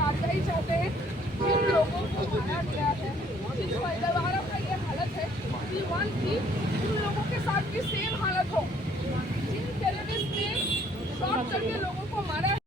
कार्रवाई चाहते हैं। जिन लोगों को मारा गया है, जिन पैदावारों का ये हालत है, we want कि उन लोगों के साथ भी सेम हालत हो। जिन टेररिस्ट ने शॉट करके लोगों को मारा है,